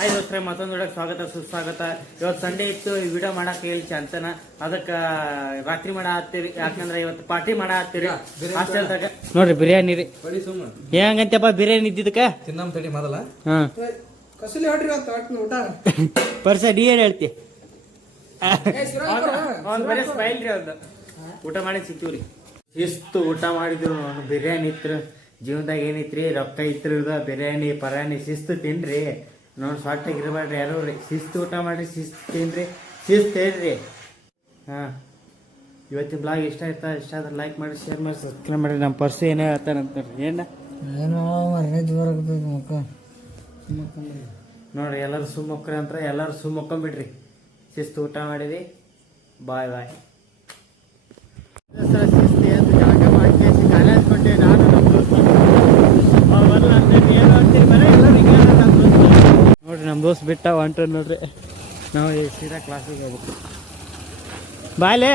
Hi ದೋಸ್ತ್ರೆ, ಮತ್ತೊಂದು ವಿಡಿಯೋಗೆ ಸ್ವಾಗತ ಸುಸ್ವಾಗತ. ಇವತ್ತು ಸಂಡೇ ಇತ್ತು, ಈ ವಿಡಿಯೋ ಮಾಡಕ್ಕೆ ಹೇಳಿ ಚಂತನ ಅದಕ್ಕೆ ರಾತ್ರಿ ಮಾಡ ಹತ್ತೀರಿ. ಯಾಕಂದ್ರೆ ಇವತ್ತು ಪಾರ್ಟಿ ಮಾಡ ಹತ್ತೀರಿ ಹಾಸ್ಟೆಲ್ದಾಗ. ನೋಡ್ರಿ ಬಿರಿಯಾನಿ ರೀ. ಹೆಂಗಂತಪ್ಪ ಬಿರಿಯಾನಿ ಇದ್ದಿದ್ದಕ್ಕ ತಿನ್ನಮ್ ತಡಿ ಮೊದಲ. ಕಸಲಿ ಹೊಡ್ರಿ ಊಟ ಪರ್ಸ ಡಿ ಏನ್ ಹೇಳ್ತಿ ಬರೀ ಸ್ಮೈಲ್ ರೀ. ಅವ್ರದ್ದು ಊಟ ಮಾಡಿ ಸಿಕ್ತೀವ್ರಿ. ಶಿಸ್ತು ಊಟ ಮಾಡಿದ್ರು. ಬಿರಿಯಾನಿ ಇತ್ತು, ಜೀವನದಾಗ ಏನಿತ್ರಿ, ರೊಕ್ಕ ಇತ್ತು, ಬಿರಿಯಾನಿ ಪರಾಣಿ ಶಿಸ್ತು ತಿನ್ರಿ. ನೋಡಿ ಸೊಟ್ಟಾಗಿ ಇರಬೇಡ್ರಿ ಯಾರು ರೀ. ಶಿಸ್ತು ಊಟ ಮಾಡಿರಿ, ಶಿಸ್ತು ತಿನ್ರಿ, ಶಿಸ್ತು ಹೇಳ್ರಿ. ಹಾಂ, ಇವತ್ತಿನ ಬ್ಲಾಗ್ ಇಷ್ಟ ಆದ್ರೆ ಲೈಕ್ ಮಾಡಿ, ಶೇರ್ ಮಾಡಿ, ಸಬ್ಸ್ಕ್ರೈಬ್ ಮಾಡಿ. ನಮ್ಮ ಪರ್ಸು ಏನೇ ಹೇಳ್ತಾರಂತ ಏನು ನೋಡ್ರಿ, ಎಲ್ಲರೂ ಸುಮ್ಮಕ್ರಿ ಅಂತ ಎಲ್ಲರೂ ಸುಮ್ಮಕ್ಕೊಂಬಿಡ್ರಿ. ಶಿಸ್ತು ಊಟ ಮಾಡಿರಿ. ಬಾಯ್ ಬಾಯ್. ಶಿಸ್ತು ಎಂದು ಜಾಗ ಮಾಡಿ ಕಾಲೇಜ್ ಕೊಟ್ಟೆ ನಾನು ನೋಡ್ರಿ. ನಮ್ಮ ದೋಸ್ತ್ ಬಿಟ್ಟ ಹೊಂಟ ನೋಡ್ರಿ. ನಾವು ಸೀದಾ ಕ್ಲಾಸಿಗೆ ಹೋಗ್ಬೇಕು. ಬಾಯ್ಲೆ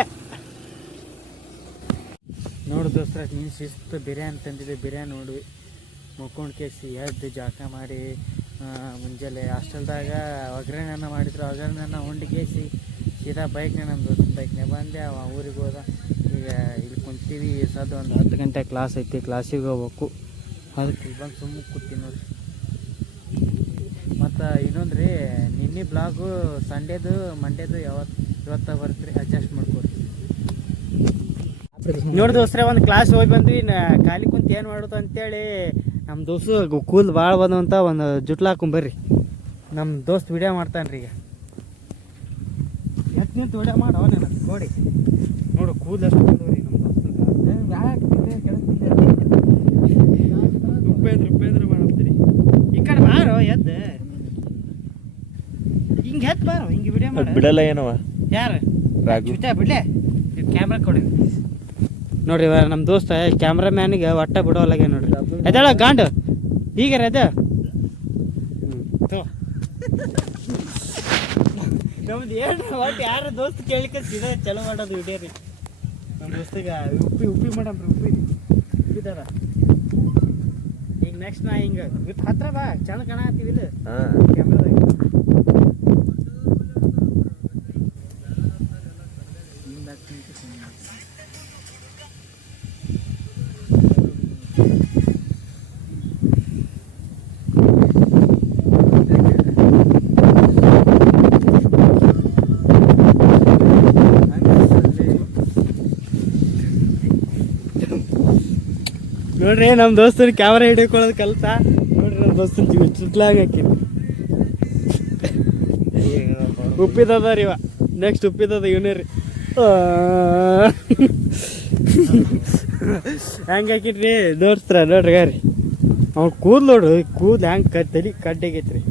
ನೋಡಿ ದೋಸ್ತ್ರ, ನೀನು ಶಿಸ್ತು ಬಿರಿಯಾನಿ ತಂದಿದ್ದೆ. ಬಿರಿಯಾನಿ ನೋಡಿ ಮುಕ್ಕೊಂಡು ಕೇಸಿ ಎದ್ದು ಜಾಕ ಮಾಡಿ ಮುಂಜಾನೆ ಹಾಸ್ಟೆಲ್ದಾಗ ಒಗ್ಗರಣೆನ ಮಾಡಿದ್ರು. ಒಗ್ಗರಣೆನ ಉಂಡು ಕೇಸಿ ಸೀದಾ ಬೈಕ್ನೇ, ನಮ್ಮ ದೋಸ್ತ ಬೈಕ್ನೇ ಬಂದೆ. ಅವ ಊರಿಗೆ ಹೋದ. ಈಗ ಇಲ್ಲಿ ಕುಂತೀವಿ. ಸದ್ದು ಒಂದು 10 ಗಂಟೆ ಕ್ಲಾಸ್ ಐತಿ, ಕ್ಲಾಸಿಗೆ ಹೋಗ್ಬೇಕು. ಅದಕ್ಕೆ ಇಲ್ಲಿ ಬಂದು ಸುಮ್ಮನೆ ಕೂತೀನಿ ನೋಡ್ರಿ. ಮತ್ತು ಇನ್ನೊಂದು ರೀ, ನಿನ್ನೆ ಬ್ಲಾಗು ಸಂಡೇದು ಮಂಡೇದು ಇವತ್ತ ಬರ್ತೀರಿ, ಅಡ್ಜಸ್ಟ್ ಮಾಡ್ಕೊರಿ. ನೋಡಿ ದೋಸ್ತ್ರೆ, ಒಂದು ಕ್ಲಾಸ್ ಹೋಗಿ ಬಂದ್ವಿ. ಖಾಲಿ ಕುಂತು ಏನು ಮಾಡೋದು ಅಂತೇಳಿ ನಮ್ಮ ದೋಸ್ತು ಕೂಲ್ ಭಾಳ ಬಂದು ಅಂತ ಒಂದು ಜುಟ್ಲ ಹಾಕೊಂಬರ್ರಿ. ನಮ್ಮ ದೋಸ್ತ್ ವಿಡಿಯೋ ಮಾಡ್ತಾನೆ ರೀ. ಈಗ ಎತ್ತು ನಿಂತು ವಿಡಿಯೋ ಮಾಡೋ ನನಗೆ ನೋಡಿ. ನೋಡು ಕೂಲ್ ಎಷ್ಟು ಬಂದವ್ರಿ ನಮ್ಮ ದೋಸ್ತಗೆ. ರೂಪಾಯಿ ಮಾಡ್ತೀರಿ. ಈ ಕಡೆ ಬಾರೋ ಎದ್ದು, ಹಿಂಗೆ ಎದ್ದು ಬಾರೋ, ಹಿಂಗೆ ವಿಡಿಯೋ ಮಾಡಿ. ಬಿಡಲ್ಲ ಏನವ ಯಾರು ಬಿಡ್ಲೆ ಕ್ಯಾಮ್ರಾ ಕೊಡಿ. ನೋಡ್ರಿ, ನಮ್ಮ ದೋಸ್ತ ಕ್ಯಾಮ್ರಾಮ್ಯಾನಿಗೆ ಒಟ್ಟ ಬಿಡೋಲ್ಲಾಗೆ ನೋಡ್ರಿ. ಎದೇಳ ಗಾಂಡು ಈಗ ಅದ ನಮ್ದು ಏನು ಒಟ್ಟು ಯಾರ ದೋಸ್ತ್ ಕೇಳಿಕ ಸೀದಾ ಚಲೋ ಮಾಡೋದು ವಿಡಿಯೋ ರೀ. ನಮ್ಮ ದೋಸ್ತಿಗೆ ಉಪ್ಪಿ ಮಾಡಮ್ರಿ. ಉಪ್ಪಿದಾರ ಈಗ ನೆಕ್ಸ್ಟ್ ನಾ ಹಿಂಗೆ ಹತ್ರ ಬಾ, ಚಂದ ಕಾಣತ್ತೀವಿ ಇದು ಕ್ಯಾಮ್ರಾದಾಗ. ನೋಡ್ರಿ, ನಮ್ಮ ದೋಸ್ತರು ಕ್ಯಾಮ್ರಾ ಹಿಡಿಕೊಳ್ಳೋದು ಕಲ್ತಾ ನೋಡ್ರಿ. ನಮ್ಮ ದೋಸ್ತನ ಚುಟ್ಲಾಗ ಹಾಕಿನಿ. ಉಪ್ಪಿದದ ರೀ ಇವ. ನೆಕ್ಸ್ಟ್ ಉಪ್ಪಿದದ ಇವನೇ ರೀ. ಹೆಂಗೆ ಹಾಕಿದ್ರಿ ದೋಸ್ತ್ರ ನೋಡ್ರಿ ಗಾರಿ. ಅವ್ನು ಕೂದಲು ನೋಡ್ರಿ, ಕೂದಲು ಹೆಂಗೆ ತಲೆ ಕಡ್ಡೆಗೈತ್ರಿ.